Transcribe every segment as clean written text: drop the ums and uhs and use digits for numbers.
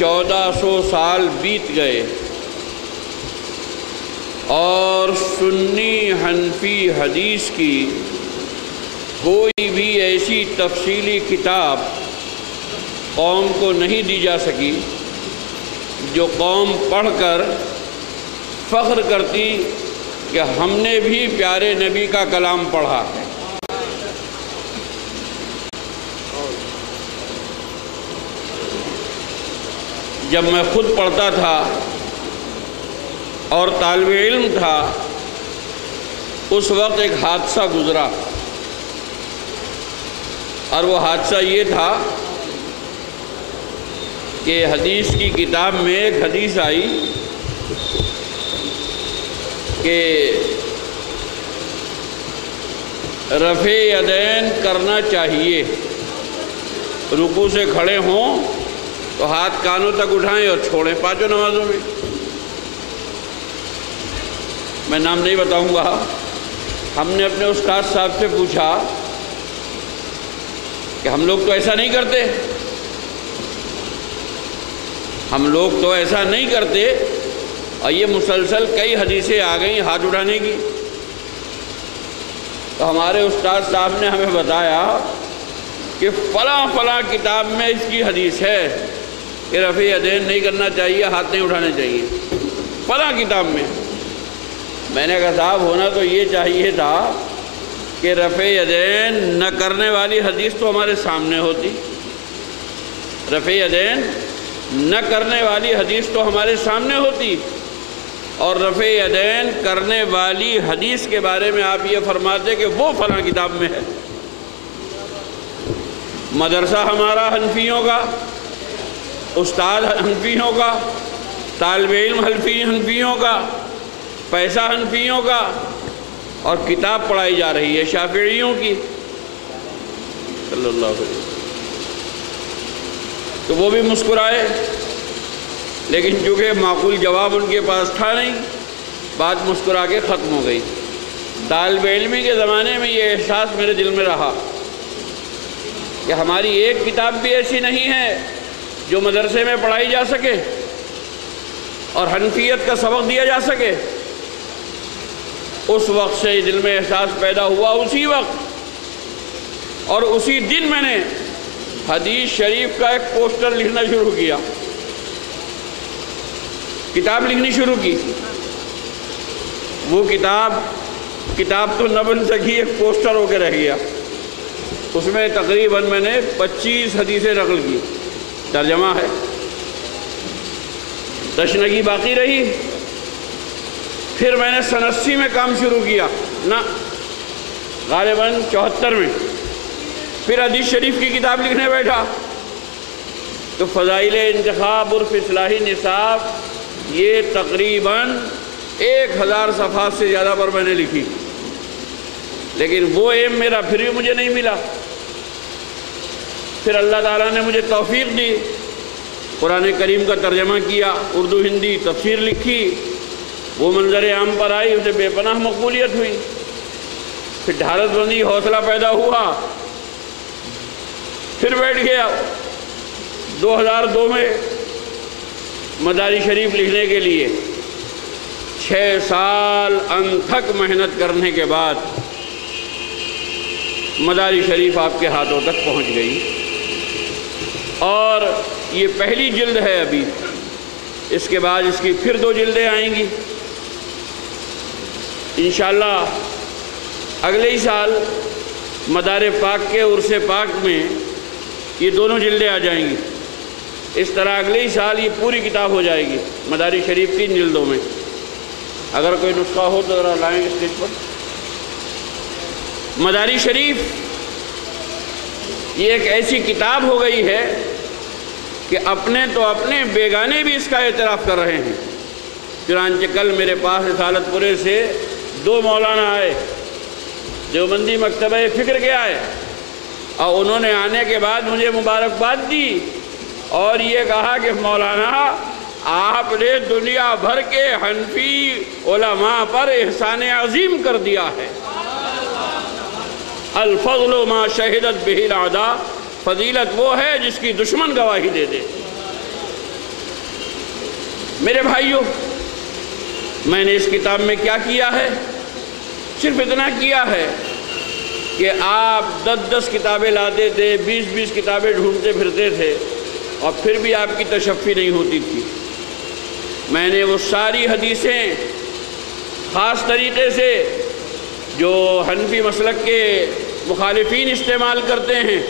1400 سال بیت گئے اور سنی حنفی حدیث کی کوئی بھی ایسی تفصیلی کتاب قوم کو نہیں دی جا سکی جو قوم پڑھ کر فخر کرتی کہ ہم نے بھی پیارے نبی کا کلام پڑھا ہے۔ جب میں خود پڑھتا تھا اور طالب علم تھا، اس وقت ایک حادثہ گزرا، اور وہ حادثہ یہ تھا کہ حدیث کی کتاب میں ایک حدیث آئی کہ رفع یدین کرنا چاہیے، رکوع سے کھڑے ہوں تو ہاتھ کانوں تک اٹھائیں اور چھوڑیں پانچوں نمازوں میں۔ میں نام نہیں بتاؤں گا۔ ہم نے اپنے استاد صاحب سے پوچھا کہ ہم لوگ تو ایسا نہیں کرتے، ہم لوگ تو ایسا نہیں کرتے، اور یہ مسلسل کئی حدیثیں آ گئیں ہاتھ اٹھانے کی۔ تو ہمارے استاد صاحب نے ہمیں بتایا کہ فلاں فلاں کتاب میں اس کی حدیث ہے کہ رفع یدین نہیں کرنا چاہیے، ہاتھ نہیں اٹھانے چاہیے، فلاں کتاب میں۔ میں نے کہا صاحب ہونا تو یہ چاہیے تھا کہ رفع یدین نہ کرنے والی حدیث تو ہمارے سامنے ہوتی، رفع یدین نہ کرنے والی حدیث تو ہمارے سامنے ہوتی، اور رفع یدین کرنے والی حدیث کے بارے میں آپ یہ فرماتے کہ وہ فلاں کتاب میں ہے۔ مدرسہ ہمارا حنفیوں کا، استاد حنفیوں کا، طالب علم حنفیوں کا، پیسہ حنفیوں کا، اور کتاب پڑھائی جا رہی ہے شافعیوں کی صلی اللہ علیہ وسلم۔ تو وہ بھی مسکرائے، لیکن چونکہ معقول جواب ان کے پاس تھا نہیں، بات مسکرا کے ختم ہو گئی۔ طالب علمی کے زمانے میں یہ احساس میرے دل میں رہا کہ ہماری ایک کتاب بھی ایسی نہیں ہے جو مدرسے میں پڑھائی جا سکے اور حنفیت کا سبق دیا جا سکے۔ اس وقت سے دل میں احساس پیدا ہوا، اسی وقت اور اسی دن میں نے حدیث شریف کا ایک پوسٹر لکھنا شروع کیا، کتاب لکھنی شروع کی۔ وہ کتاب تو نہ بن سکی، ایک پوسٹر ہو کے رہ گیا۔ اس میں تقریباً میں نے 25 حدیثیں نقل کی، ترجمہ ہے، تشنگی باقی رہی۔ پھر میں نے سن 80 میں کام شروع کیا، نہ غالباً 74 میں پھر حدیث شریف کی کتاب لکھنے بیٹھا۔ تو فضائل انتخاب عرف اصلاحی نصاب یہ تقریباً 1000 صفحات سے زیادہ پر میں نے لکھی، لیکن وہ ایم میرا پھر بھی مجھے نہیں ملا۔ پھر اللہ تعالیٰ نے مجھے توفیق دی، قرآن کریم کا ترجمہ کیا، اردو ہندی تفسیر لکھی، وہ منظر عام پر آئی، اسے بے پناہ مقبولیت ہوئی۔ پھر ڈھارس بندی، حوصلہ پیدا ہوا، پھر بیٹھ گیا 2002 میں مداری شریف لکھنے کے لیے۔ 6 سال انتھک محنت کرنے کے بعد مداری شریف آپ کے ہاتھوں تک پہنچ گئی، اور یہ پہلی جلد ہے ابھی، اس کے بعد اس کی پھر 2 جلدیں آئیں گی انشاءاللہ۔ اگلے ہی سال مدار پاک کے عرص پاک میں یہ دونوں جلدیں آ جائیں گی۔ اس طرح اگلے ہی سال یہ پوری کتاب ہو جائے گی مداری شریف 3 جلدوں میں۔ اگر کوئی نسخہ ہو تو ذرا لائیں اسٹیج پر۔ مداری شریف یہ ایک ایسی کتاب ہو گئی ہے کہ اپنے تو اپنے بیگانے بھی اس کا اعتراف کر رہے ہیں۔ چنانچہ کل میرے پاس رسالت پورے سے 2 مولانا آئے، دیوبندی مکتبہ فکر کے آئے، اور انہوں نے آنے کے بعد مجھے مبارکباد دی اور یہ کہا کہ مولانا آپ نے دنیا بھر کے حنفی علماء پر احسان عظیم کر دیا ہے۔ الفضل ما شہدت بہ الاعداء، فضیلت وہ ہے جس کی دشمن گواہی دے دے۔ میرے بھائیوں، میں نے اس کتاب میں کیا کیا ہے؟ صرف اتنا کیا ہے کہ آپ 10 کتابیں لاتے تھے، 20 کتابیں ڈھونڈتے پھرتے تھے، اور پھر بھی آپ کی تشفی نہیں ہوتی تھی۔ میں نے وہ ساری حدیثیں خاص طریقے سے جو حنفی مسلک کے مخالفین استعمال کرتے ہیں،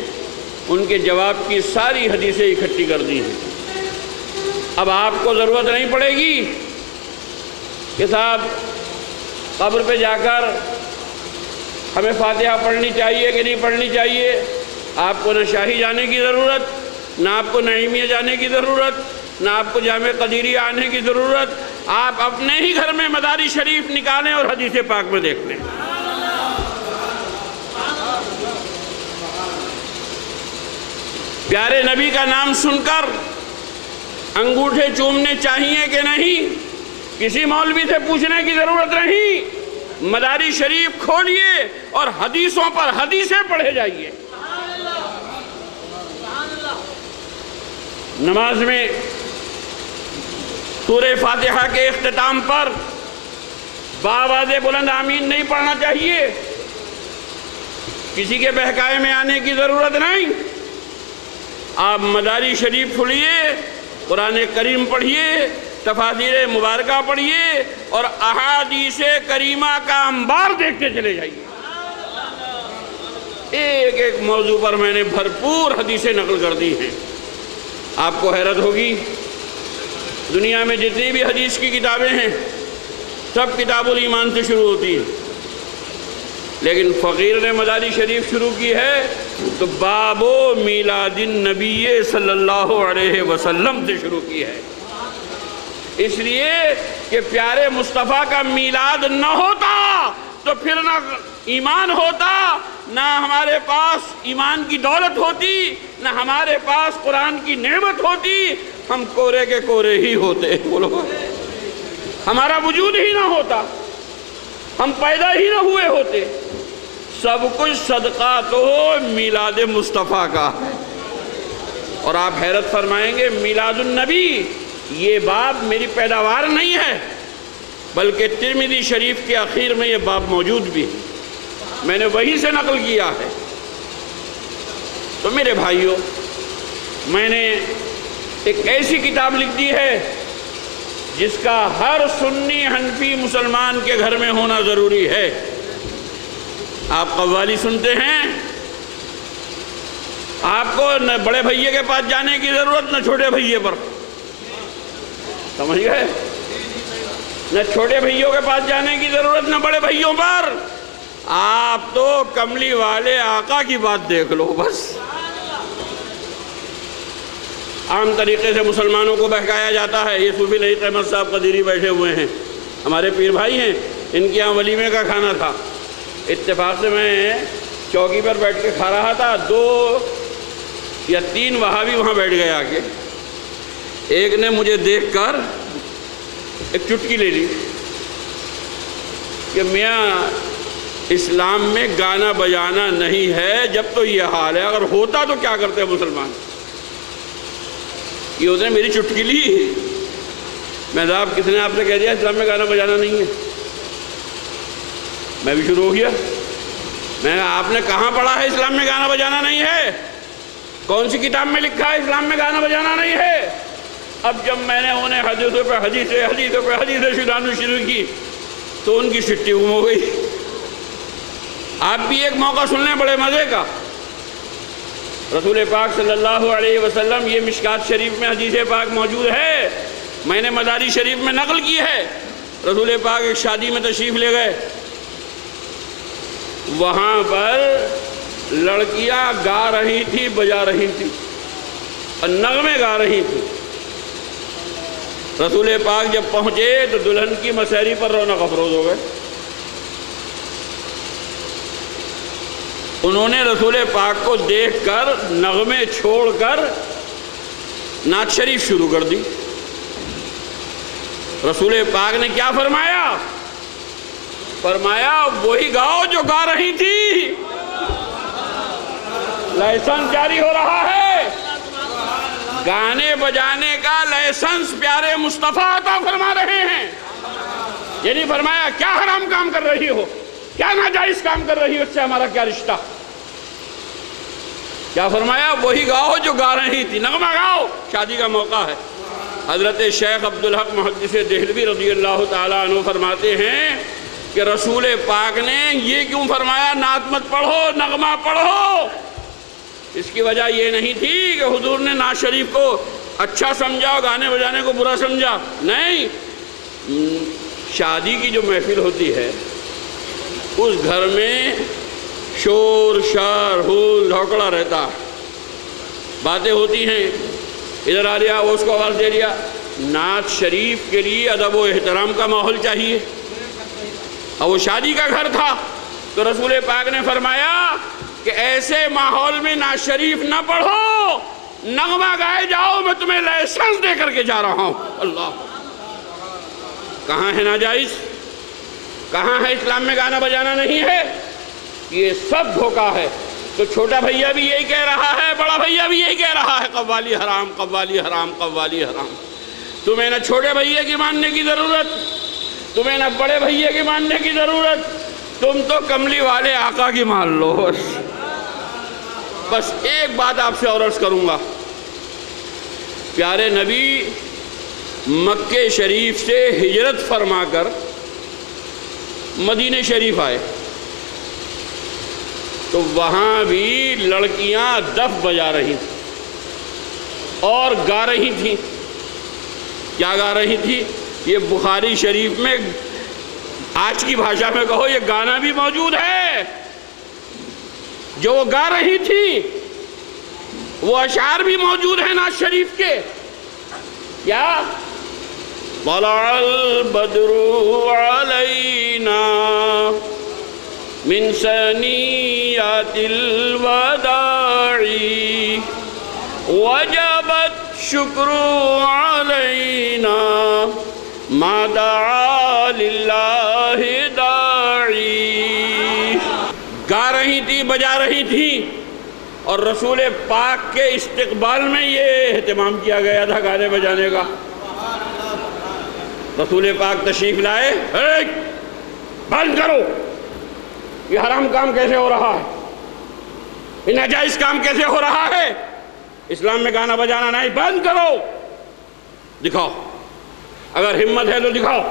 ان کے جواب کی ساری حدیثیں اکٹھی کر دی ہیں۔ اب آپ کو ضرورت نہیں پڑے گی کہ صاحب قبر پہ جا کر ہمیں فاتحہ پڑھنی چاہیے کہ نہیں پڑھنی چاہیے۔ آپ کو نہ شاہی جانے کی ضرورت، نہ آپ کو نعیمیہ جانے کی ضرورت، نہ آپ کو جامع قدیریہ آنے کی ضرورت۔ آپ اپنے ہی گھر میں مداری شریف نکالیں اور حدیث پاک میں دیکھ لیں۔ پیارے نبی کا نام سن کر انگوٹھے چومنے چاہیے کہ نہیں، کسی مولوی سے پوچھنے کی ضرورت نہیں۔ مداری شریف کھولیے اور حدیثوں پر حدیثیں پڑھے جائیے۔ نماز میں سورہ فاتحہ کے اختتام پر بآواز بلند آمین نہیں پڑھنا چاہیے، کسی کے بہکائے میں آنے کی ضرورت نہیں۔ آپ مداری شریف کھولیے، قرآن کریم پڑھیے، تفاسیر مبارکہ پڑھیے، اور احادیث کریمہ کا انبار دیکھتے چلے جائیے۔ ایک ایک موضوع پر میں نے بھرپور حدیثیں نقل کر دی ہیں۔ آپ کو حیرت ہوگی، دنیا میں جتنی بھی حدیث کی کتابیں ہیں سب کتاب الایمان سے شروع ہوتی ہیں، لیکن فقیر نے مداری شریف شروع کی ہے تو باب میلاد النبی صلی اللہ علیہ وسلم سے شروع کی ہے، اس لیے کہ پیارے مصطفیٰ کا میلاد نہ ہوتا تو پھر نہ ایمان ہوتا، نہ ہمارے پاس ایمان کی دولت ہوتی، نہ ہمارے پاس قرآن کی نعمت ہوتی، ہم کورے کے کورے ہی ہوتے، بولو، ہمارا وجود ہی نہ ہوتا، ہم پیدا ہی نہ ہوئے ہوتے۔ سب کچھ صدقہ تو میلاد مصطفیٰ کا ہے۔ اور آپ حیرت فرمائیں گے، میلاد النبی یہ باب میری پیداوار نہیں ہے، بلکہ ترمذی شریف کے اخیر میں یہ باب موجود بھی ہے، میں نے وہیں سے نقل کیا ہے۔ تو میرے بھائیوں، میں نے ایک ایسی کتاب لکھ دی ہے جس کا ہر سنی حنفی مسلمان کے گھر میں ہونا ضروری ہے۔ آپ قوالی سنتے ہیں، آپ کو نہ بڑے بھائیے کے پاس جانے کی ضرورت، نہ چھوٹے بھائیے پر، سمجھ گئے؟ نہ چھوٹے بھائیوں کے پاس جانے کی ضرورت، نہ بڑے بھائیوں پر۔ آپ تو کملی والے آقا کی بات دیکھ لو بس۔ عام طریقے سے مسلمانوں کو بہکایا جاتا ہے۔ یہ صوفی لعیق احمد صاحب قدیری بیٹھے ہوئے ہیں، ہمارے پیر بھائی ہیں، ان کے یہاں ولیمے کا کھانا تھا۔ اتفاق سے میں چوکی پر بیٹھ کے کھا رہا تھا، 2 یا 3 وہابی وہاں بیٹھ گئے آگے۔ ایک نے مجھے دیکھ کر ایک چٹکی لے لی کہ میاں اسلام میں گانا بجانا نہیں ہے جب تو یہ حال ہے، اگر ہوتا تو کیا کرتے مسلمان؟ یہ اس نے میری چٹکی لی۔ میں صاحب کس نے آپ سے کہہ دیا اسلام میں گانا بجانا نہیں ہے؟ میں بھی شروع ہو گیا، میں آپ نے کہاں پڑھا ہے اسلام میں گانا بجانا نہیں ہے؟ کون سی کتاب میں لکھا ہے اسلام میں گانا بجانا نہیں ہے؟ اب جب میں نے انہیں حدیثوں پہ حدیثیں سنانا شروع کی تو ان کی سٹی گم ہو گئی۔ آپ بھی ایک موقع سن لیں بڑے مزے کا۔ رسول پاک صلی اللہ علیہ وسلم، یہ مشکات شریف میں حدیث پاک موجود ہے، میں نے مداری شریف میں نقل کی ہے۔ رسول پاک ایک شادی میں تشریف لے گئے، وہاں پر لڑکیاں گا رہی تھی، بجا رہی تھی اور نغمے گا رہی تھی۔ رسول پاک جب پہنچے تو دلہن کی مسیری پر رونق افروز ہو گئے۔ انہوں نے رسول پاک کو دیکھ کر نغمے چھوڑ کر نعت شریف شروع کر دی۔ رسول پاک نے کیا فرمایا؟ فرمایا وہی گاؤ جو گا رہی تھی، لائسنس جاری ہو رہا ہے، گانے بجانے کا لائسنس پیارے مصطفیٰ عطا فرما رہے ہیں۔ یہ نہیں فرمایا کیا حرام کام کر رہی ہو، کیا ناجائز کام کر رہی ہو، اس سے ہمارا کیا رشتہ۔ کیا فرمایا وہی گاؤ جو گا رہی تھی، نغمہ گاؤ، شادی کا موقع ہے۔ حضرت شیخ عبدالحق محدث دہلوی رضی اللہ تعالیٰ عنہ فرماتے ہیں کہ رسول پاک نے یہ کیوں فرمایا نعت مت پڑھو، نغمہ پڑھو؟ اس کی وجہ یہ نہیں تھی کہ حضور نے نعت شریف کو اچھا سمجھا اور گانے بجانے کو برا سمجھا، نہیں۔ شادی کی جو محفل ہوتی ہے اس گھر میں شور شار ہول دھوکڑا رہتا، باتیں ہوتی ہیں، ادھر آ لیا وہ اس کو آواز دے دیا۔ نعت شریف کے لیے ادب و احترام کا ماحول چاہیے، اور وہ شادی کا گھر تھا تو رسول پاک نے فرمایا کہ ایسے ماحول میں نعت شریف نہ پڑھو، نغمہ گائے جاؤ، میں تمہیں لائسنس دے کر کے جا رہا ہوں۔ اللہ، کہاں ہے ناجائز؟ کہاں ہے اسلام میں گانا بجانا نہیں ہے؟ یہ سب دھوکہ ہے۔ تو چھوٹا بھیا بھی یہی کہہ رہا ہے، بڑا بھیا بھی یہی کہہ رہا ہے، قوالی حرام، قوالی حرام، قوالی حرام۔ تمہیں نہ چھوٹے بھیا کی ماننے کی ضرورت، تمہیں نہ بڑے بھیا کی ماننے کی ضرورت، تم تو کملی والے آقا کی مان لو۔ بس ایک بات آپ سے اور عرض کروں گا، پیارے نبی مکہ شریف سے ہجرت فرما کر مدینہ شریف آئے تو وہاں بھی لڑکیاں دف بجا رہی تھیں اور گا رہی تھیں۔ کیا گا رہی تھی؟ یہ بخاری شریف میں آج کی بھاشا میں کہو یہ گانا بھی موجود ہے۔ جو وہ گا رہی تھی وہ اشعار بھی موجود ہیں نعت شریف کے۔ کیا؟ طلع البدر علینا من ثنیات الوداع وجبت شکر علینا ما دعا للہ داعی۔ گا رہی تھی، بجا رہی تھی، اور رسول پاک کے استقبال میں یہ اہتمام کیا گیا تھا گانے بجانے کا۔ رسول پاک تشریف لائے، بند کرو، یہ حرام کام کیسے ہو رہا ہے، یہ ناجائز کام کیسے ہو رہا ہے، اسلام میں گانا بجانا نہیں، بند کرو، دکھاؤ، اگر ہمت ہے تو دکھاؤ۔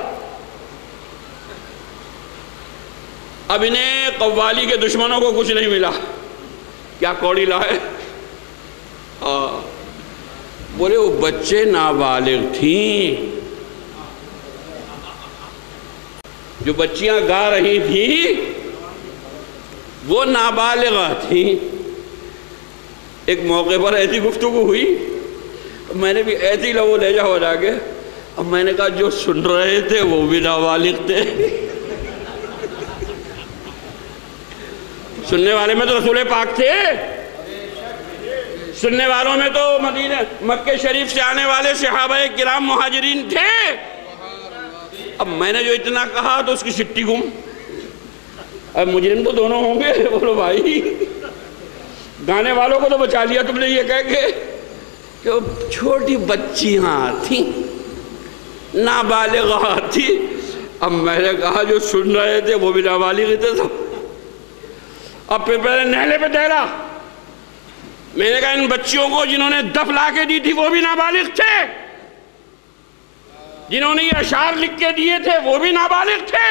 اب انہیں قوالی کے دشمنوں کو کچھ نہیں ملا، کیا کوڑی لائے؟ بولے وہ بچے نابالغ تھیں، جو بچیاں گا رہی تھیں وہ نابالغہ تھیں۔ ایک موقع پر ایسی گفتگو ہوئی، میں نے بھی ایسی لو لہجہ ہو جا کے، اب میں نے کہا جو سن رہے تھے وہ بھی نابالغ تھے۔ سننے والے میں تو رسول پاک تھے، سننے والوں میں تو مدینہ مکہ شریف سے آنے والے صحابہ کرام مہاجرین تھے۔ اب میں نے جو اتنا کہا تو اس کی سٹی گم، اب مجرم تو دونوں ہوں گے۔ بولو بھائی، گانے والوں کو تو بچا لیا تم نے یہ کہہ کے کہ وہ چھوٹی بچیاں تھیں، نابالغہ تھی۔ اب میں نے کہا جو سن رہے تھے وہ بھی نابالغ تھے۔ تو اب پھر پہلے نہلے پہ ٹہرا، میں نے کہا ان بچیوں کو جنہوں نے دف لا کے دی تھی وہ بھی نابالغ تھے، جنہوں نے یہ اشعار لکھ کے دیے تھے وہ بھی نابالغ تھے،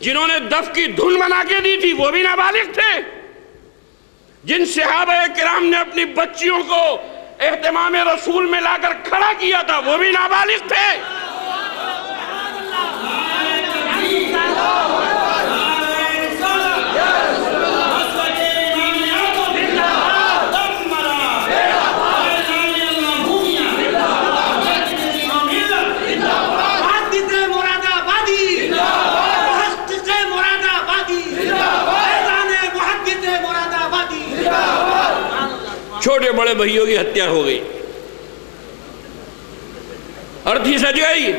جنہوں نے دف کی دھن بنا کے دی تھی وہ بھی نابالغ تھے، جن صحابہ کرام نے اپنی بچیوں کو اہتمام رسول میں لا کر کھڑا کیا تھا وہ بھی نابالغ تھے۔ چھوٹے بڑے بھائیوں کی ہتیا ہو گئی، ارتھی سج گئی۔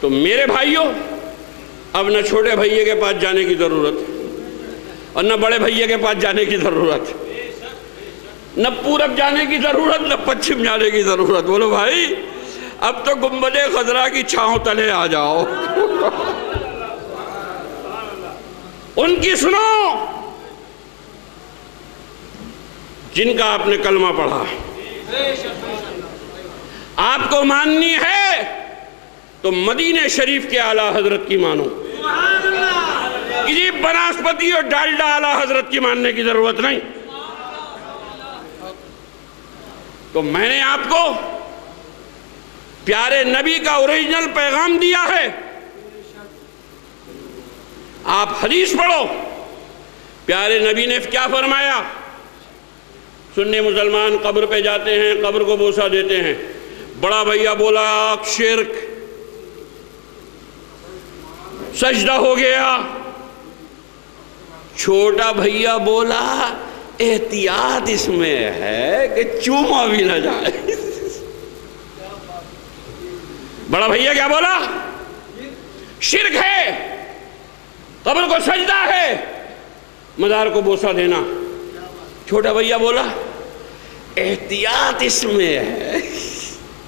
تو میرے بھائیوں، اب نہ چھوٹے بھائیے کے پاس جانے کی ضرورت اور نہ بڑے بھائیے کے پاس جانے کی ضرورت۔ نہ پورب جانے کی ضرورت نہ پچھم جانے کی ضرورت. بولو بھائی اب تو گنبد خضرا کی چھاؤں تلے آ جاؤ. ان کی سنو جن کا آپ نے کلمہ پڑھا. آپ کو ماننی ہے تو مدینہ شریف کے اعلیٰ حضرت کی مانو. کسی بناسپتی اور ڈالڈا اعلیٰ حضرت کی ماننے کی ضرورت نہیں. تو میں نے آپ کو پیارے نبی کا اوریجنل پیغام دیا ہے. آپ حدیث پڑھو. پیارے نبی نے کیا فرمایا؟ سنی مسلمان قبر پہ جاتے ہیں، قبر کو بوسہ دیتے ہیں. بڑا بھیا بولا شرک، سجدہ ہو گیا. چھوٹا بھیا بولا احتیاط اس میں ہے کہ چوما بھی نہ جائے. بڑا بھیا کیا بولا؟ شرک ہے، قبر کو سجدہ ہے، مزار کو بوسہ دینا. چھوٹا بھیا بولا احتیاط اس میں ہے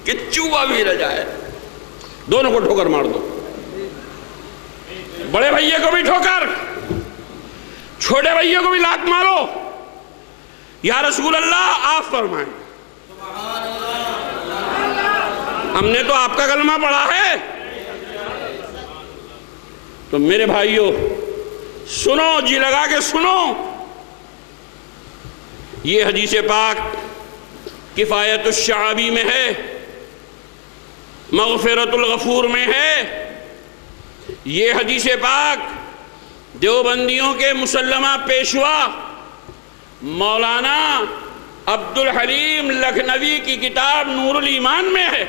کہ چوہا بھی نہ جائے. دونوں کو ٹھوکر مار دو. بڑے بھیا کو بھی ٹھوکر، چھوٹے بھیا کو بھی لات مارو. یا رسول اللہ آپ فرمائیں. ہم نے تو آپ کا کلمہ پڑھا ہے. تو میرے بھائیوں سنو، جی لگا کے سنو. یہ حدیث پاک کفایت الشعبی میں ہے، مغفرت الغفور میں ہے. یہ حدیث پاک دیوبندیوں کے مسلمہ پیشوا مولانا عبد الحلیم لکھنوی کی کتاب نور الایمان میں ہے.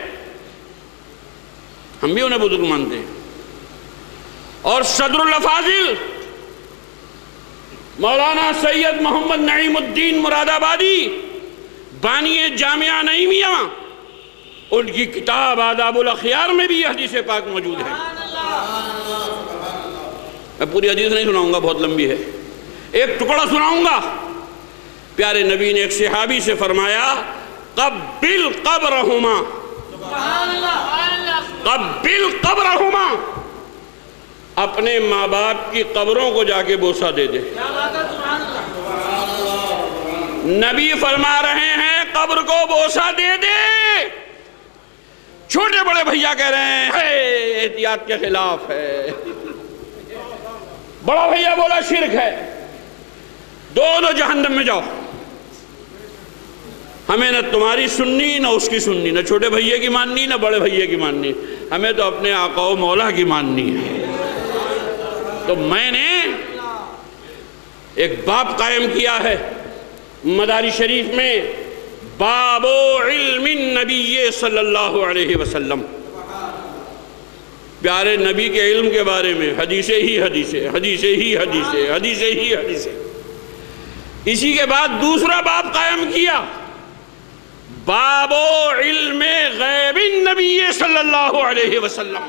ہم بھی انہیں بزرگ مانتے ہیں. اور صدر الافاضل مولانا سید محمد نعیم الدین مراد آبادی بانی جامعہ نعیمیہ، ان کی کتاب آداب الاخیار میں بھی یہ حدیث پاک موجود ہے. میں پوری حدیث نہیں سناؤں گا، بہت لمبی ہے، ایک ٹکڑا سناؤں گا. پیارے نبی نے ایک صحابی سے فرمایا قبل قبرہما، قبل قبرہما، اپنے ماں باپ کی قبروں کو جا کے بوسہ دے دے. نبی فرما رہے ہیں قبر کو بوسہ دے دے. چھوٹے بڑے بھیا کہہ رہے ہیں احتیاط کے خلاف ہے. بڑا بھیا بولا شرک ہے. دونوں جہنم میں جاؤ. ہمیں نہ تمہاری سننی نہ اس کی سننی، نہ چھوٹے بھیا کی ماننی نہ بڑے بھیا کی ماننی. ہمیں تو اپنے آقا و مولا کی ماننی ہے. تو میں نے ایک باب قائم کیا ہے مداری شریف میں، باب علم النبی صلی اللہ علیہ وسلم. پیارے نبی کے علم کے بارے میں حدیثیں ہی حدیثیں، حدیثیں ہی حدیثیں، حدیثیں ہی حدیثیں. اسی کے بعد دوسرا باب قائم کیا، باب علم غیب النبی صلی اللہ علیہ وسلم.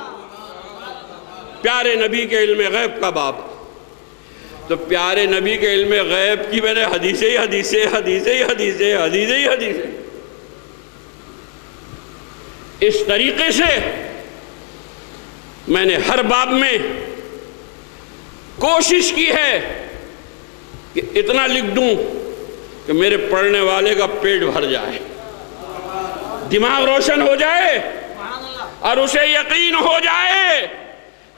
پیارے نبی کے علم غیب کا باب. تو پیارے نبی کے علم غیب کی میں نے حدیثیں ہی حدیثیں، حدیثیں ہی حدیثیں، حدیثیں ہی حدیثیں. اس طریقے سے میں نے ہر باب میں کوشش کی ہے کہ اتنا لکھ دوں کہ میرے پڑھنے والے کا پیٹ بھر جائے، دماغ روشن ہو جائے، اور اسے یقین ہو جائے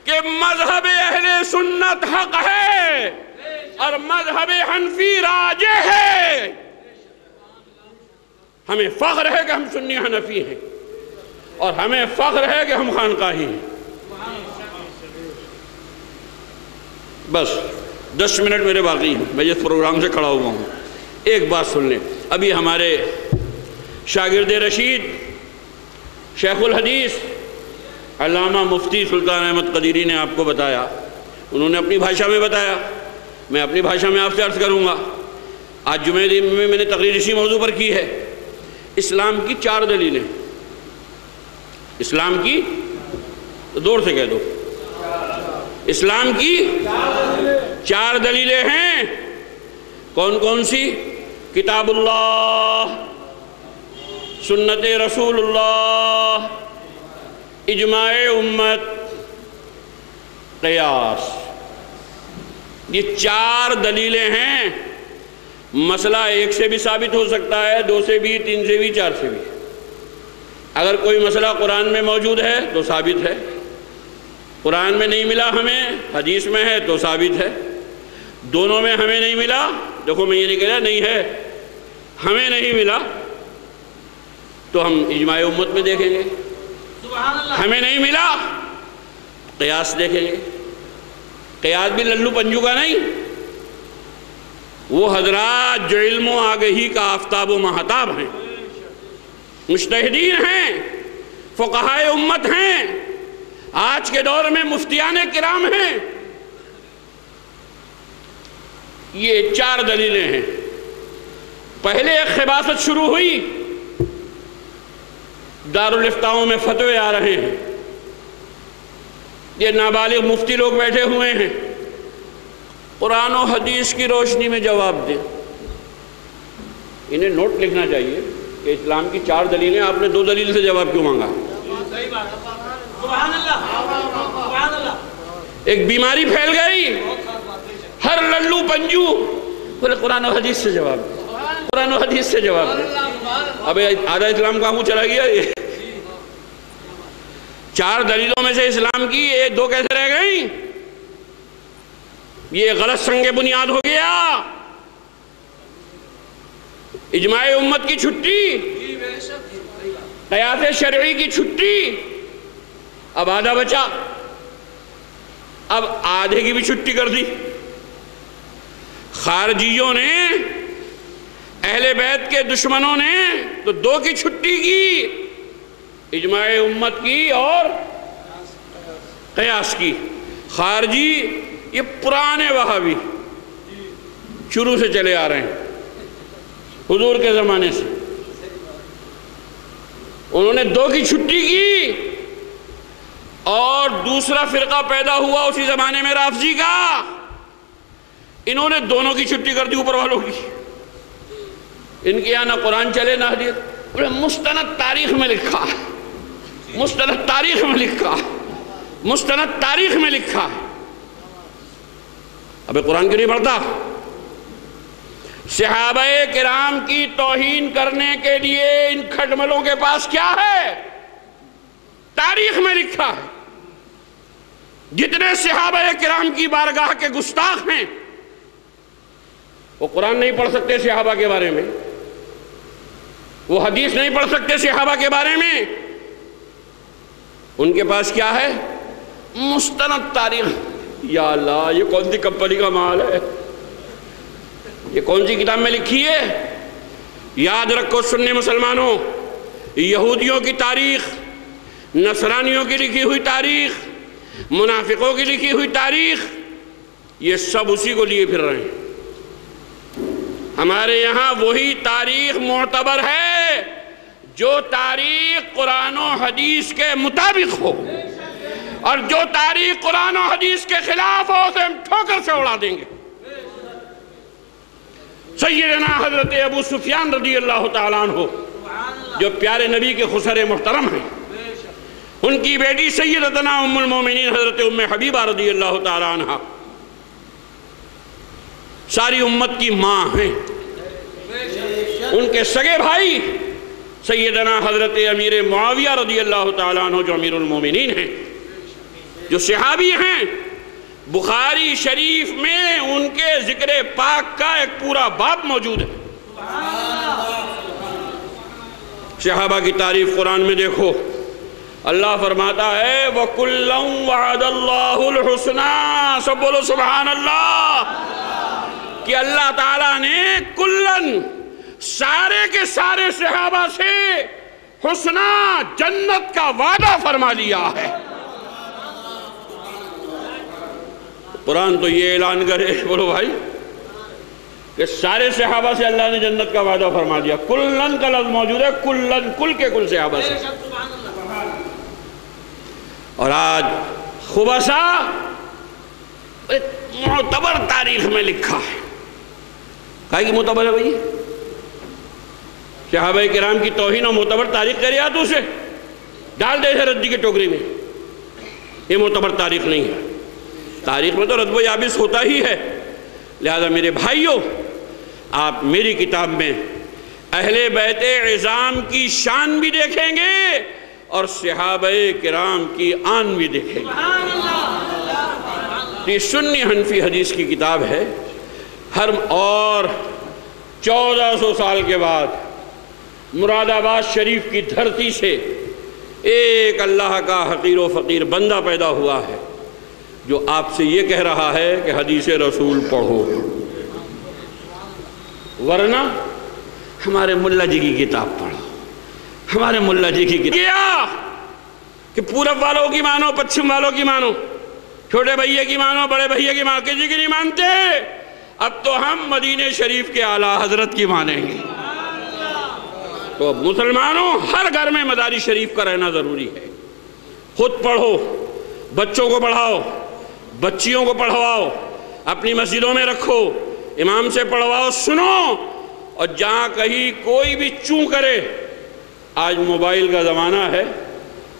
کہ مذہب اہل سنت حق ہے اور مذہب حنفی راجح ہے. ہمیں فخر ہے کہ ہم سنی حنفی ہیں، اور ہمیں فخر ہے کہ ہم خانقاہی ہیں. بس 10 منٹ میرے باقی ہیں، میں اس پروگرام سے کھڑا ہوا ہوں. ایک بات سن لیں. ابھی ہمارے شاگرد رشید شیخ الحدیث علامہ مفتی سلطان احمد قدیری نے آپ کو بتایا، انہوں نے اپنی بھاشا میں بتایا، میں اپنی بھاشا میں آپ سے عرض کروں گا. آج جمعہ دن میں نے تقریر اسی موضوع پر کی ہے. اسلام کی 4 دلیلیں. اسلام کی دور سے کہہ دو. اسلام کی 4 دلیلیں ہیں. کون کون سی؟ کتاب اللہ، سنت رسول اللہ، اجماع امت، قیاس، یہ 4 دلیلیں ہیں۔ مسئلہ ایک سے بھی ثابت ہو سکتا ہے، 2 سے بھی، 3 سے بھی، 4 سے بھی۔ اگر کوئی مسئلہ قرآن میں موجود ہے تو ثابت ہے، قرآن میں نہیں ملا ہمیں، حدیث میں ہے تو ثابت ہے، دونوں میں ہمیں نہیں ملا، دیکھو میں یہ نہیں کہہ رہا نہیں ہے، ہمیں نہیں ملا تو ہم اجماع امت میں دیکھیں گے، ہمیں نہیں ملا قیاس دیکھیں گے۔ قیاس بھی للو پنجو کا نہیں، وہ حضرات جو علم و آگہی کا آفتاب و مہتاب ہیں، مجتہدین ہیں، فقہائے امت ہیں، آج کے دور میں مفتیان کرام ہیں۔ یہ 4 دلیلیں ہیں۔ پہلے ایک خباثت شروع ہوئی، دارالافتاؤں میں فتوے آ رہے ہیں، یہ نابالغ مفتی لوگ بیٹھے ہوئے ہیں، قرآن و حدیث کی روشنی میں جواب دیں۔ انہیں نوٹ لکھنا چاہیے کہ اسلام کی 4 دلیلیں، آپ نے 2 دلیل سے جواب کیوں مانگا؟ ایک بیماری پھیل گئی، ہر للو پنجو بولے قرآن و حدیث سے جواب دیں، قرآن و حدیث سے جواب دیں۔ اب آدھا اسلام کہاں چلا گیا؟ یہ 4 دلیلوں میں سے اسلام کی 1-2 کیسے رہ گئی؟ یہ غلط سنگ بنیاد ہو گیا۔ اجماع امت کی چھٹی، قیاس شرعی کی چھٹی، اب آدھا بچا، اب آدھے کی بھی چھٹی کر دی۔ خارجیوں نے، اہل بیت کے دشمنوں نے تو 2 کی چھٹی کی، اجماع امت کی اور قیاس کی۔ خارجی یہ پرانے وہابی شروع سے چلے آ رہے ہیں، حضور کے زمانے سے، انہوں نے 2 کی چھٹی کی، اور دوسرا فرقہ پیدا ہوا اسی زمانے میں رافضی کا، انہوں نے دونوں کی چھٹی کر دی اوپر والوں کی۔ ان کے یہاں نہ قرآن چلے نہ حدیث، مستند تاریخ میں لکھا، مستند تاریخ میں لکھا، مستند تاریخ میں لکھا۔ ابھی قرآن کیوں نہیں پڑھتا؟ صحابہ کرام کی توہین کرنے کے لیے ان کھٹملوں کے پاس کیا ہے؟ تاریخ میں لکھا ہے۔ جتنے صحابہ کرام کی بارگاہ کے گستاخ ہیں، وہ قرآن نہیں پڑھ سکتے صحابہ کے بارے میں، وہ حدیث نہیں پڑھ سکتے صحابہ کے بارے میں، ان کے پاس کیا ہے؟ مستند تاریخ۔ یا اللہ، یہ کون سی کمپنی کا مال ہے؟ یہ کون سی کتاب میں لکھی ہے؟ یاد رکھو سنی مسلمانوں، یہودیوں کی تاریخ، نصرانیوں کی لکھی ہوئی تاریخ، منافقوں کی لکھی ہوئی تاریخ، یہ سب اسی کو لیے پھر رہے ہیں۔ ہمارے یہاں وہی تاریخ معتبر ہے جو تاریخ قرآن و حدیث کے مطابق ہو، اور جو تاریخ قرآن و حدیث کے خلاف ہو اسے ہم ٹھوکر سے اڑا دیں گے۔ سیدنا حضرت ابو سفیان رضی اللہ تعالیٰ عنہ جو پیارے نبی کے خسر محترم ہیں، ان کی بیٹی سیدتنا ام المومنین حضرت ام حبیبہ رضی اللہ تعالیٰ عنہ ساری امت کی ماں ہیں۔ ان کے سگے بھائی سیدنا حضرت امیر معاویہ رضی اللہ تعالیٰ عنہ جو امیر المومنین ہیں، جو صحابی ہیں، بخاری شریف میں ان کے ذکر پاک کا ایک پورا باب موجود ہے۔ صحابہ کی تعریف قرآن میں دیکھو، اللہ فرماتا ہے وَكُلًّا وَعَدَ اللَّهُ الْحُسْنَى، سب بولو سبحان اللہ، کہ اللہ تعالیٰ نے کلن سارے کے سارے صحابہ سے حسنہ جنت کا وعدہ فرما لیا ہے۔ قرآن تو یہ اعلان کرے، بولو بھائی، کہ سارے صحابہ سے اللہ نے جنت کا وعدہ فرما دیا۔ کلن کا لفظ موجود ہے، کلن، کل کے کل صحابہ سے۔ اور آج خبثہ معتبر تاریخ میں لکھا ہے، کہا کہ معتبر ہے بھائی، صحابہ کرام کی توہین و معتبر تاریخ کرے تو اسے ڈال دے ردی کی ٹوکری میں. یہ معتبر تاریخ نہیں ہے. تاریخ میں تو ردب و یابس ہوتا ہی ہے. لہذا میرے بھائیوں، آپ میری کتاب میں اہل بیت عظام کی شان بھی دیکھیں گے اور صحابہ کرام کی آن بھی دیکھیں گے. یہ سنی حنفی حدیث کی کتاب ہے. اور 1400 سال کے بعد مراد آباد شریف کی دھرتی سے ایک اللہ کا حقیر و فقیر بندہ پیدا ہوا ہے جو آپ سے یہ کہہ رہا ہے کہ حدیث رسول پڑھو، ورنہ ہمارے ملا جی کی کتاب پڑھو. ہمارے ملا جی کی کتاب کہ پورب والوں کی مانو، پچھم والوں کی مانو، چھوٹے بھائیے کی مانو، بڑے بھائیے کی مانو، کسی کی نہیں مانتے. اب تو ہم مدینہ شریف کے اعلیٰ حضرت کی مانیں گے. تو مسلمانوں، ہر گھر میں مدارس شریف کا رہنا ضروری ہے. خود پڑھو، بچوں کو پڑھاؤ، بچیوں کو پڑھواؤ، اپنی مسجدوں میں رکھو، امام سے پڑھواؤ، سنو. اور جہاں کہیں کوئی بھی چوں کرے، آج موبائل کا زمانہ ہے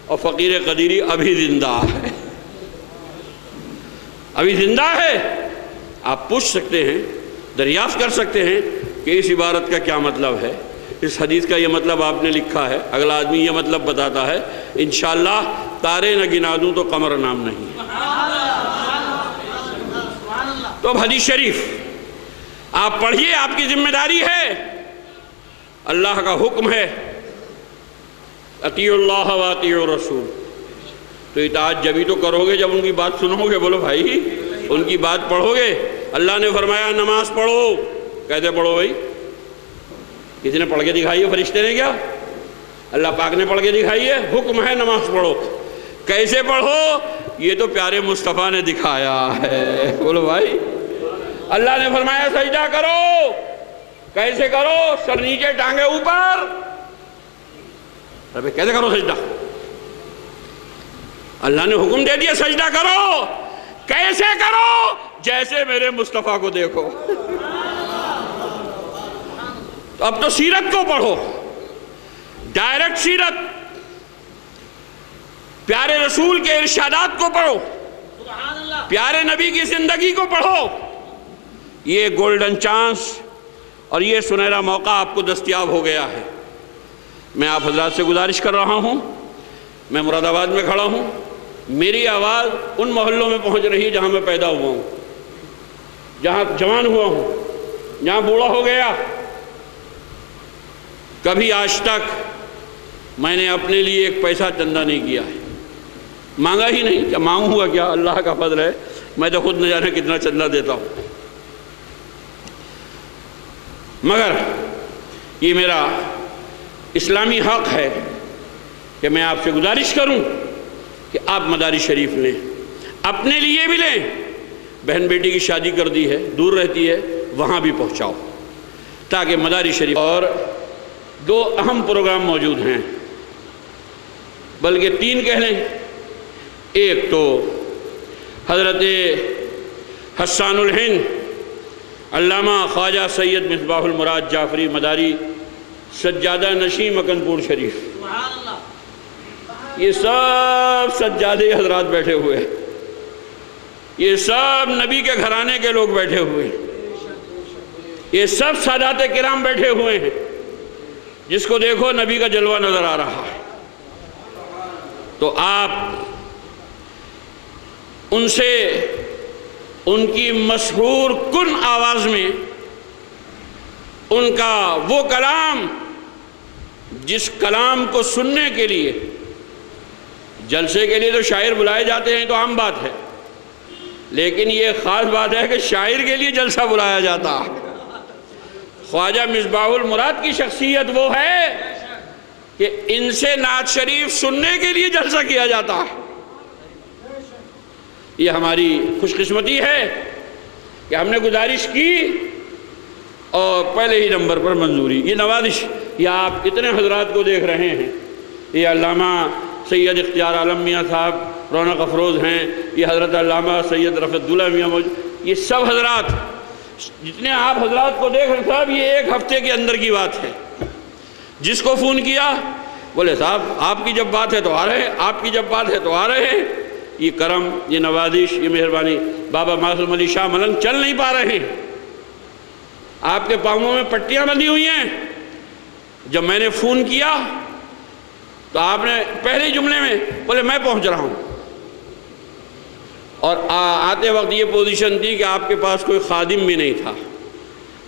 اور فقیر قدیری ابھی زندہ ہے، ابھی زندہ ہے. آپ پوچھ سکتے ہیں، دریافت کر سکتے ہیں کہ اس عبارت کا کیا مطلب ہے، اس حدیث کا یہ مطلب آپ نے لکھا ہے، اگلا آدمی یہ مطلب بتاتا ہے. انشاءاللہ تارے نہ گنا دوں تو قمر نام نہیں. تو اب حدیث شریف آپ پڑھیے، آپ کی ذمہ داری ہے. اللہ کا حکم ہے اطیعوا اللہ و اطیعوا الرسول. تو اطاعت جبھی تو کرو گے جب ان کی بات سنو گے. بولو بھائی، ان کی بات پڑھو گے. اللہ نے فرمایا نماز پڑھو. کیسے پڑھو بھائی؟ کسی نے پڑھ کے دکھائی ہے؟ فرشتے نے کیا؟ اللہ پاک نے پڑھ کے دکھائی ہے. حکم ہے نماز پڑھو. کیسے پڑھو؟ یہ تو پیارے مصطفیٰ نے دکھایا ہے. بولو بھائی، اللہ نے فرمایا سجدہ کرو. کیسے کرو؟ سر نیچے، ٹانگیں اوپر. کیسے کرو سجدہ؟ اللہ نے حکم دے دیا سجدہ کرو. کیسے کرو؟ جیسے میرے مصطفیٰ کو دیکھو. تو اب تو سیرت کو پڑھو، ڈائریکٹ سیرت، پیارے رسول کے ارشادات کو پڑھو، پیارے نبی کی زندگی کو پڑھو. یہ گولڈن چانس اور یہ سنہرا موقع آپ کو دستیاب ہو گیا ہے. میں آپ حضرات سے گزارش کر رہا ہوں، میں مراد آباد میں کھڑا ہوں، میری آواز ان محلوں میں پہنچ رہی ہے جہاں میں پیدا ہوا ہوں، جہاں جوان ہوا ہوں، جہاں بوڑھا ہو گیا. کبھی آج تک میں نے اپنے لیے ایک پیسہ چندہ نہیں کیا ہے، مانگا ہی نہیں. کیا مانگوں گا؟ کیا اللہ کا فضل ہے، میں تو خود نہ جانے کتنا چندہ دیتا ہوں. مگر یہ میرا اسلامی حق ہے کہ میں آپ سے گزارش کروں کہ آپ مدارس شریف لیں، اپنے لیے بھی لیں. بہن بیٹی کی شادی کر دی ہے، دور رہتی ہے، وہاں بھی پہنچاؤ تاکہ مدارس شریف. اور 2 اہم پروگرام موجود ہیں، بلکہ 3 کہہ لیں. ایک تو حضرت حسان الہند علامہ خواجہ سید مصباح المراد جعفری مداری سجادہ نشین مکن پور شریف، یہ سب سجادے حضرات بیٹھے ہوئے ہیں، یہ سب نبی کے گھرانے کے لوگ بیٹھے ہوئے ہیں، یہ سب سادات کرام بیٹھے ہوئے ہیں. جس کو دیکھو نبی کا جلوہ نظر آ رہا ہے. تو آپ ان سے ان کی مسحور کن آواز میں ان کا وہ کلام جس کلام کو سننے کے لیے جلسے کے لیے تو شاعر بلائے جاتے ہیں تو عام بات ہے، لیکن یہ خاص بات ہے کہ شاعر کے لیے جلسہ بلایا جاتا ہے. خواجہ مصباح المراد کی شخصیت وہ ہے کہ ان سے نعت شریف سننے کے لیے جلسہ کیا جاتا ہے. یہ ہماری خوش قسمتی ہے کہ ہم نے گزارش کی اور پہلے ہی نمبر پر منظوری. یہ نوازش یہ آپ اتنے حضرات کو دیکھ رہے ہیں، یہ علامہ سید اختیار عالم میاں صاحب رونق افروز ہیں، یہ حضرت علامہ سید رفعت اللہ میاں موجود، یہ سب حضرات جتنے آپ حضرات کو دیکھ رہے ہیں، صاحب یہ 1 ہفتے کے اندر کی بات ہے. جس کو فون کیا بولے صاحب آپ کی جب بات ہے تو آ رہے ہیں، آپ کی جب بات ہے تو آ رہے ہیں۔ یہ کرم، یہ نوازش، یہ مہربانی۔ بابا معصوم علی شاہ ملنگ چل نہیں پا رہے ہیں، آپ کے پاؤں میں پٹیاں بندھی ہوئی ہیں۔ جب میں نے فون کیا تو آپ نے پہلے جملے میں بولے میں پہنچ رہا ہوں، اور آتے وقت یہ پوزیشن تھی کہ آپ کے پاس کوئی خادم بھی نہیں تھا،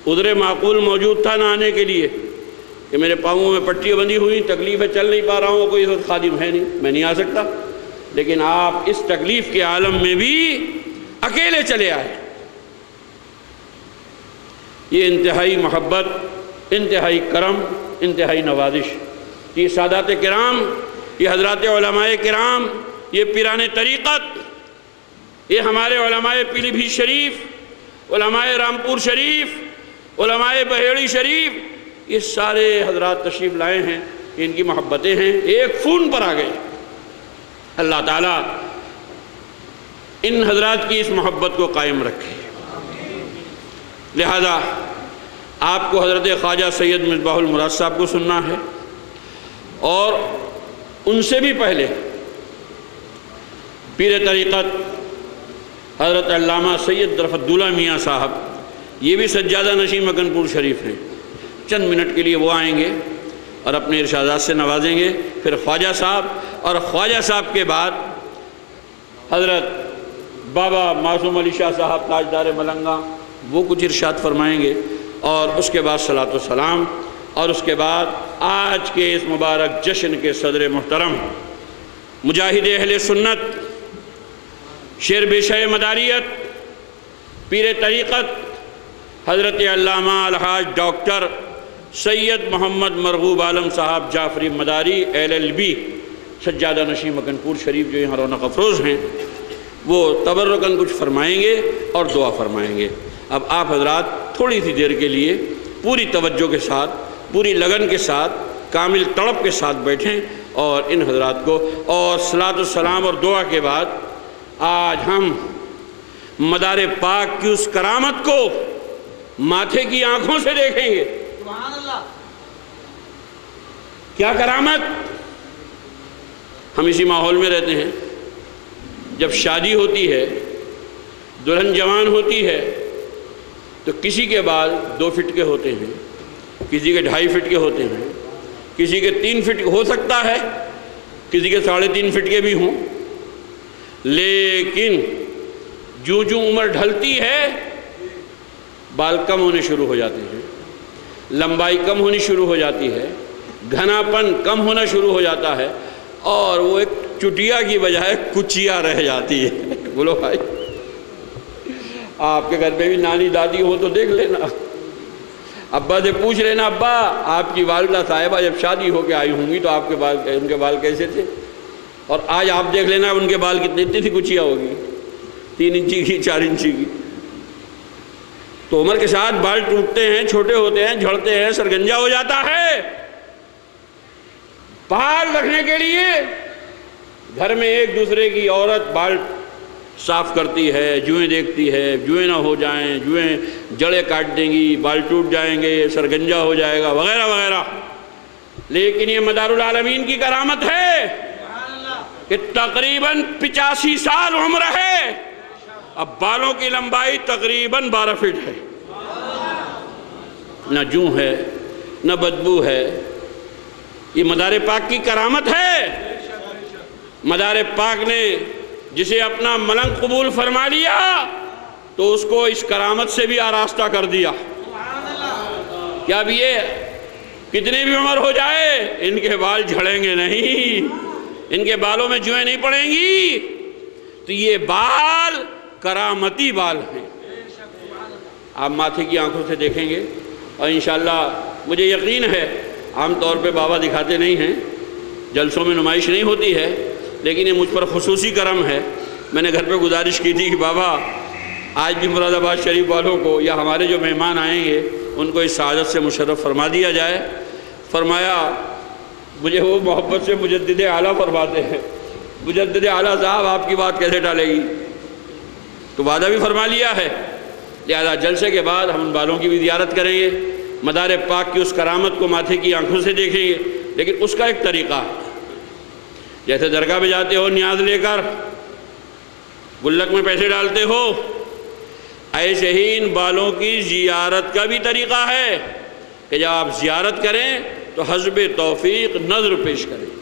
عذر معقول موجود تھا نہ آنے کے لیے کہ میرے پاؤں میں پٹیاں بندھی ہوئی، تکلیف ہے، چل نہیں پا رہا ہوں، کوئی خادم ہے نہیں، میں نہیں آ سکتا۔ لیکن آپ اس تکلیف کے عالم میں بھی اکیلے چلے آئے۔ یہ انتہائی محبت، انتہائی کرم، انتہائی نوازش۔ یہ سادات کرام، یہ حضرات علماء کرام، یہ پیران طریقت، یہ ہمارے علماء پیلی بھیت شریف، علماء رامپور شریف، علماء بہیڑی شریف، یہ سارے حضرات تشریف لائے ہیں، ان کی محبتیں ہیں، ایک فون پر آ گئے۔ اللہ تعالیٰ ان حضرات کی اس محبت کو قائم رکھے۔ لہذا آپ کو حضرت خواجہ سید مصباح المراد صاحب کو سننا ہے، اور ان سے بھی پہلے پیر طریقت حضرت علامہ سید رفعت اللہ میاں صاحب، یہ بھی سجادہ نشین مکن پور شریف ہیں، چند منٹ کے لیے وہ آئیں گے اور اپنے ارشادات سے نوازیں گے۔ پھر خواجہ صاحب، اور خواجہ صاحب کے بعد حضرت بابا معصوم علی شاہ صاحب تاجدار ملنگا، وہ کچھ ارشاد فرمائیں گے، اور اس کے بعد صلاۃ والسلام، اور اس کے بعد آج کے اس مبارک جشن کے صدر محترم، مجاہد اہل سنت، شیر بیشہ مداریت، پیر طریقت حضرت علامہ الحاج ڈاکٹر سید محمد مرغوب عالم صاحب جعفری مداری LLB، سجادہ نشین مکن پور شریف، جو یہاں رونق افروز ہیں، وہ تبرکاً کچھ فرمائیں گے اور دعا فرمائیں گے۔ اب آپ حضرات تھوڑی سی دیر کے لیے پوری توجہ کے ساتھ، پوری لگن کے ساتھ، کامل تڑپ کے ساتھ بیٹھیں، اور ان حضرات کو، اور صلاۃ والسلام اور دعا کے بعد آج ہم مدار پاک کی اس کرامت کو ماتھے کی آنکھوں سے دیکھیں گے۔ سبحان اللہ! کیا کرامت! ہم اسی ماحول میں رہتے ہیں، جب شادی ہوتی ہے، دلہن جوان ہوتی ہے، تو کسی کے بال 2 فٹ کے ہوتے ہیں، کسی کے 2.5 فٹ کے ہوتے ہیں، کسی کے 3 فٹ ہو سکتا ہے، کسی کے 3.5 فٹ کے بھی ہوں، لیکن جو عمر ڈھلتی ہے بال کم ہونے شروع ہو جاتے ہیں، لمبائی کم ہونی شروع ہو جاتی ہے، گھنا پن کم ہونا شروع ہو جاتا ہے، اور وہ ایک چٹیا کی بجائے کچیا رہ جاتی ہے۔ بولو بھائی، آپ کے گھر پہ بھی نانی دادی ہو تو دیکھ لینا، ابا سے پوچھ لینا، ابا آپ کی والدہ صاحبہ جب شادی ہو کے آئی ہوں گی تو آپ کے بال، ان کے بال کیسے تھے؟ اور آج آپ دیکھ لینا ان کے بال کتنی تھی کچیا ہوگی، 3 انچی کی، 4 انچی کی۔ تو عمر کے ساتھ بال ٹوٹتے ہیں، چھوٹے ہوتے ہیں، جھڑتے ہیں، سرگنجا ہو جاتا ہے۔ بال رکھنے کے لیے گھر میں ایک دوسرے کی عورت بال صاف کرتی ہے، جوئیں دیکھتی ہے، جوئیں نہ ہو جائیں، جوئیں جڑیں کاٹ دیں گی، بال ٹوٹ جائیں گے، سرگنجا ہو جائے گا، وغیرہ وغیرہ۔ لیکن یہ مدار العالمین کی کرامت ہے کہ تقریباً 85 سال عمر ہے، اب بالوں کی لمبائی تقریباً 12 فٹ ہے، نہ جو ہے نہ بدبو ہے۔ یہ مدار پاک کی کرامت ہے۔ مدار پاک نے جسے اپنا ملنگ قبول فرما لیا تو اس کو اس کرامت سے بھی آراستہ کر دیا کہ اب یہ کتنی بھی عمر ہو جائے ان کے بال جھڑیں گے نہیں، ان کے بالوں میں جوئیں نہیں پڑیں گی۔ تو یہ بال کرامتی بال ہیں، آپ ماتھے کی آنکھوں سے دیکھیں گے، اور انشاءاللہ مجھے یقین ہے، عام طور پہ بابا دکھاتے نہیں ہیں، جلسوں میں نمائش نہیں ہوتی ہے، لیکن یہ مجھ پر خصوصی کرم ہے۔ میں نے گھر پہ گزارش کی تھی کہ بابا آج بھی مراد آباد شریف والوں کو یا ہمارے جو مہمان آئیں گے ان کو اس سعادت سے مشرف فرما دیا جائے۔ فرمایا مجھے وہ محبت سے مجدد اعلیٰ فرماتے ہیں، مجدد اعلیٰ صاحب آپ کی بات کیسے ٹالے گی؟ تو وعدہ بھی فرما لیا ہے، لہذا جلسے کے بعد ہم ان بالوں کی بھی زیارت کریں گے، مدار پاک کی اس کرامت کو ماتھے کی آنکھوں سے دیکھیں گے، لیکن اس کا ایک طریقہ، جیسے درگاہ میں جاتے ہو نیاز لے کر، گلک میں پیسے ڈالتے ہو، ایسے ہی ان بالوں کی زیارت کا بھی طریقہ ہے کہ جب آپ زیارت کریں تو حسب توفیق نظر پیش کریں۔